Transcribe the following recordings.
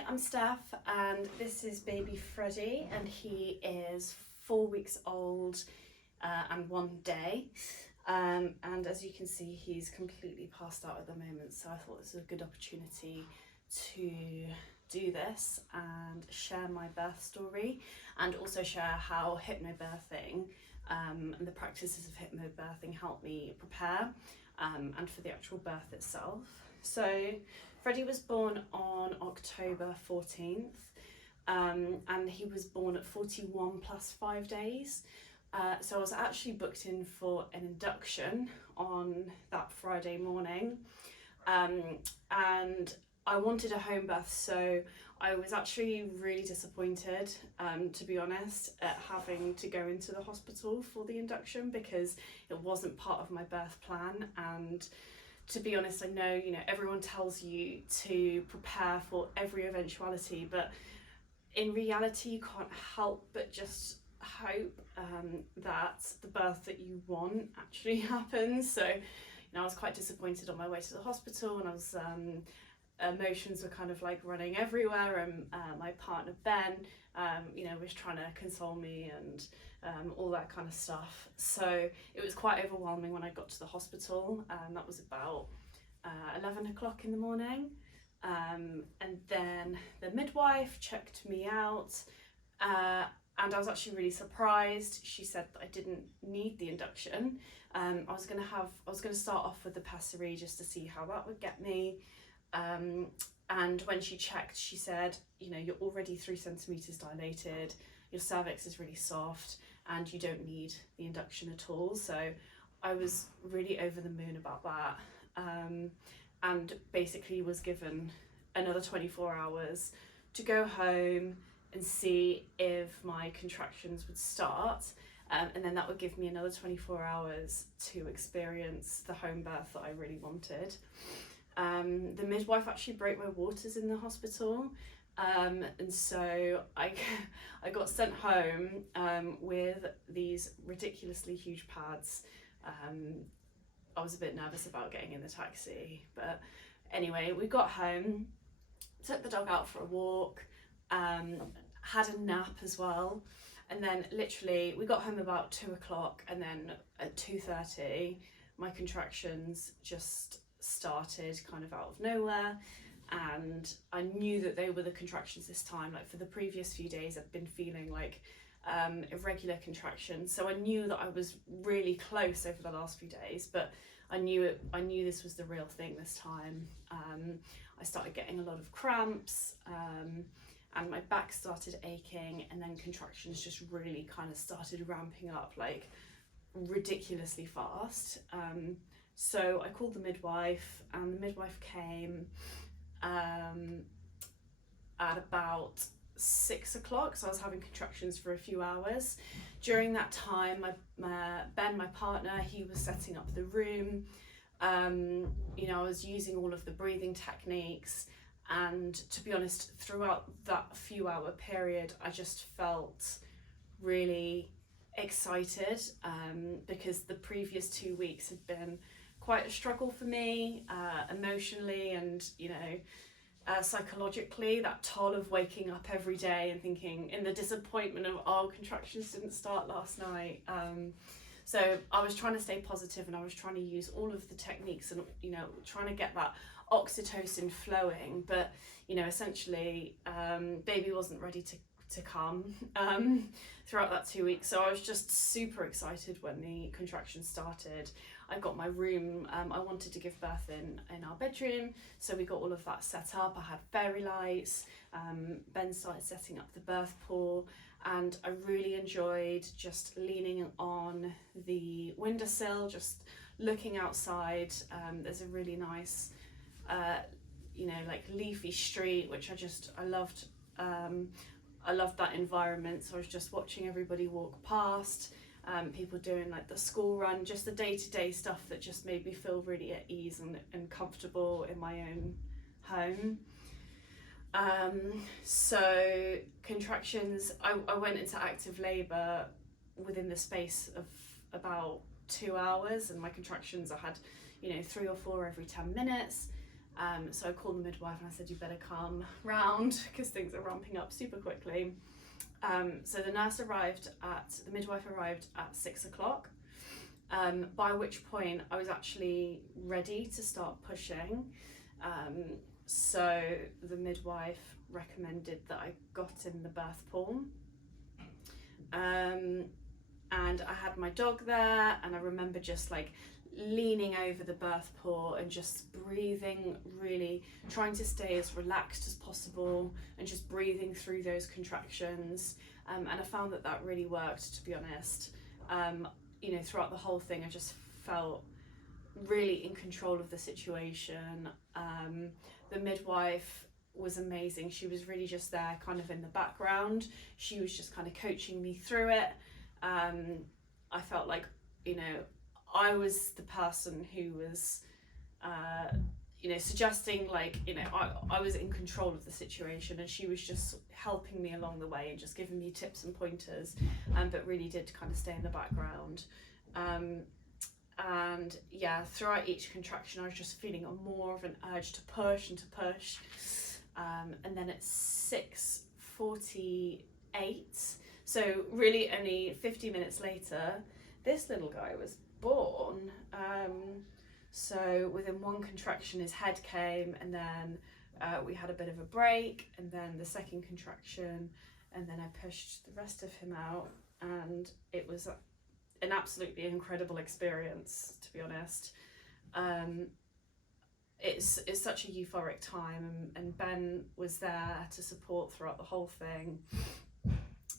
Hi, I'm Steph and this is baby Freddie, and he is 4 weeks old and 1 day. And as you can see, he's completely passed out at the moment, so I thought this was a good opportunity to do this and share my birth story, and also share how hypnobirthing and the practices of hypnobirthing helped me prepare and for the actual birth itself. So Freddie was born on October 14th and he was born at 41 plus 5 days. So I was actually booked in for an induction on that Friday morning, and I wanted a home birth, so I was actually really disappointed, to be honest, at having to go into the hospital for the induction, because it wasn't part of my birth plan. And to be honest, I know, everyone tells you to prepare for every eventuality, but in reality you can't help but just hope that the birth that you want actually happens. So I was quite disappointed on my way to the hospital, and I was emotions were kind of like running everywhere, and my partner Ben was trying to console me and all that kind of stuff. So it was quite overwhelming when I got to the hospital, and that was about 11 o'clock in the morning. And then the midwife checked me out, and I was actually really surprised. She said that I didn't need the induction. I was going to start off with the pessary just to see how that would get me. And when she checked, she said, you're already 3 centimeters dilated, your cervix is really soft, and you don't need the induction at all. So I was really over the moon about that, and basically was given another 24 hours to go home and see if my contractions would start, and then that would give me another 24 hours to experience the home birth that I really wanted. The midwife actually broke my waters in the hospital, and so I got sent home with these ridiculously huge pads. I was a bit nervous about getting in the taxi, but anyway, we got home, took the dog out for a walk, had a nap as well, and then literally we got home about 2 o'clock, and then at 2:30 my contractions just started kind of out of nowhere. And I knew that they were the contractions this time. Like, for the previous few days I've been feeling like irregular contractions, so I knew that I was really close over the last few days, but I knew this was the real thing this time. I started getting a lot of cramps, and my back started aching, and then contractions just really kind of started ramping up like ridiculously fast. So I called the midwife, and the midwife came at about 6 o'clock, so I was having contractions for a few hours. During that time, Ben, my partner, he was setting up the room. I was using all of the breathing techniques, and to be honest, throughout that few hour period I just felt really excited, because the previous 2 weeks had been quite a struggle for me, emotionally and psychologically. That toll of waking up every day and thinking, in the disappointment of, contractions didn't start last night. So I was trying to stay positive, and I was trying to use all of the techniques, and trying to get that oxytocin flowing, but essentially baby wasn't ready to come throughout that 2 weeks. So I was just super excited when the contractions started. I got my room, I wanted to give birth in our bedroom, so we got all of that set up. I had fairy lights, Ben started setting up the birth pool, and I really enjoyed just leaning on the windowsill, just looking outside. There's a really nice like leafy street, which I loved. I loved that environment, so I was just watching everybody walk past, people doing like the school run, just the day-to-day stuff that just made me feel really at ease and comfortable in my own home. So contractions, I went into active labour within the space of about 2 hours, and my contractions, I had 3 or 4 every 10 minutes. So I called the midwife and I said, you better come round because things are ramping up super quickly. So the midwife arrived at 6 o'clock, by which point I was actually ready to start pushing. So the midwife recommended that I got in the birth pool. And I had my dog there, and I remember just like leaning over the birth pool and just breathing, really trying to stay as relaxed as possible and just breathing through those contractions. And I found that really worked, to be honest. You know, throughout the whole thing, I just felt really in control of the situation. The midwife was amazing. She was really just there kind of in the background. She was just kind of coaching me through it. I felt like, you know, I was the person who was, you know, suggesting, like, you know, I was in control of the situation, and she was just helping me along the way and just giving me tips and pointers, but really did kind of stay in the background. And yeah, throughout each contraction I was just feeling more of an urge to push and to push. And then at 6:48, so really only 50 minutes later, this little guy was born. So within one contraction his head came, and then we had a bit of a break, and then the second contraction, and then I pushed the rest of him out, and it was an absolutely incredible experience, to be honest. It's such a euphoric time, and Ben was there to support throughout the whole thing.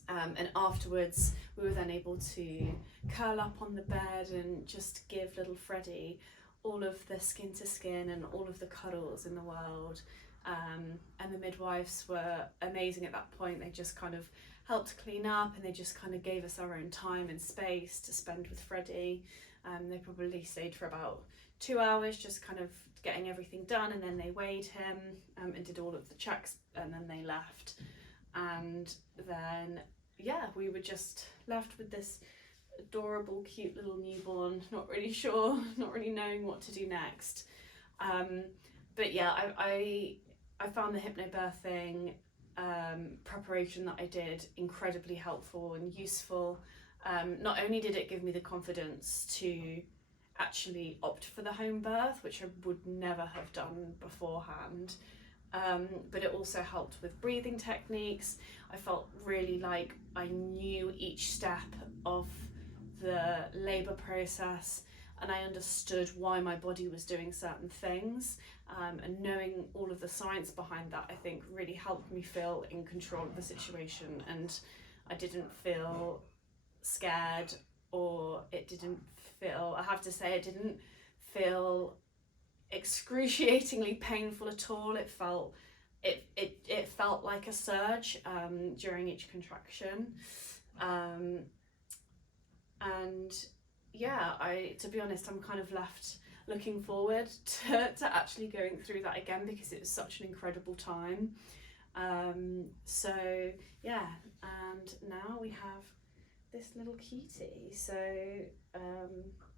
And afterwards we were then able to curl up on the bed and just give little Freddie all of the skin to skin and all of the cuddles in the world. And the midwives were amazing at that point. They just kind of helped clean up, and they just kind of gave us our own time and space to spend with Freddie. They probably stayed for about 2 hours just kind of getting everything done, and then they weighed him and did all of the checks, and then they left. And then yeah, we were just left with this adorable, cute little newborn, not really sure, not really knowing what to do next. But yeah, I found the hypnobirthing preparation that I did incredibly helpful and useful. Not only did it give me the confidence to actually opt for the home birth, which I would never have done beforehand, but it also helped with breathing techniques. I felt really like I knew each step of the labour process, and I understood why my body was doing certain things, and knowing all of the science behind that, I think, really helped me feel in control of the situation, and I didn't feel scared, or it didn't feel excruciatingly painful at all. It felt like a surge during each contraction. And yeah, to be honest, I'm kind of left looking forward to actually going through that again, because it was such an incredible time. So yeah, and now we have this little cutie. So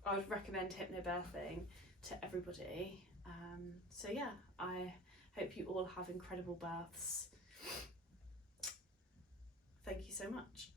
I would recommend hypnobirthing to everybody. So yeah, I hope you all have incredible births. Thank you so much.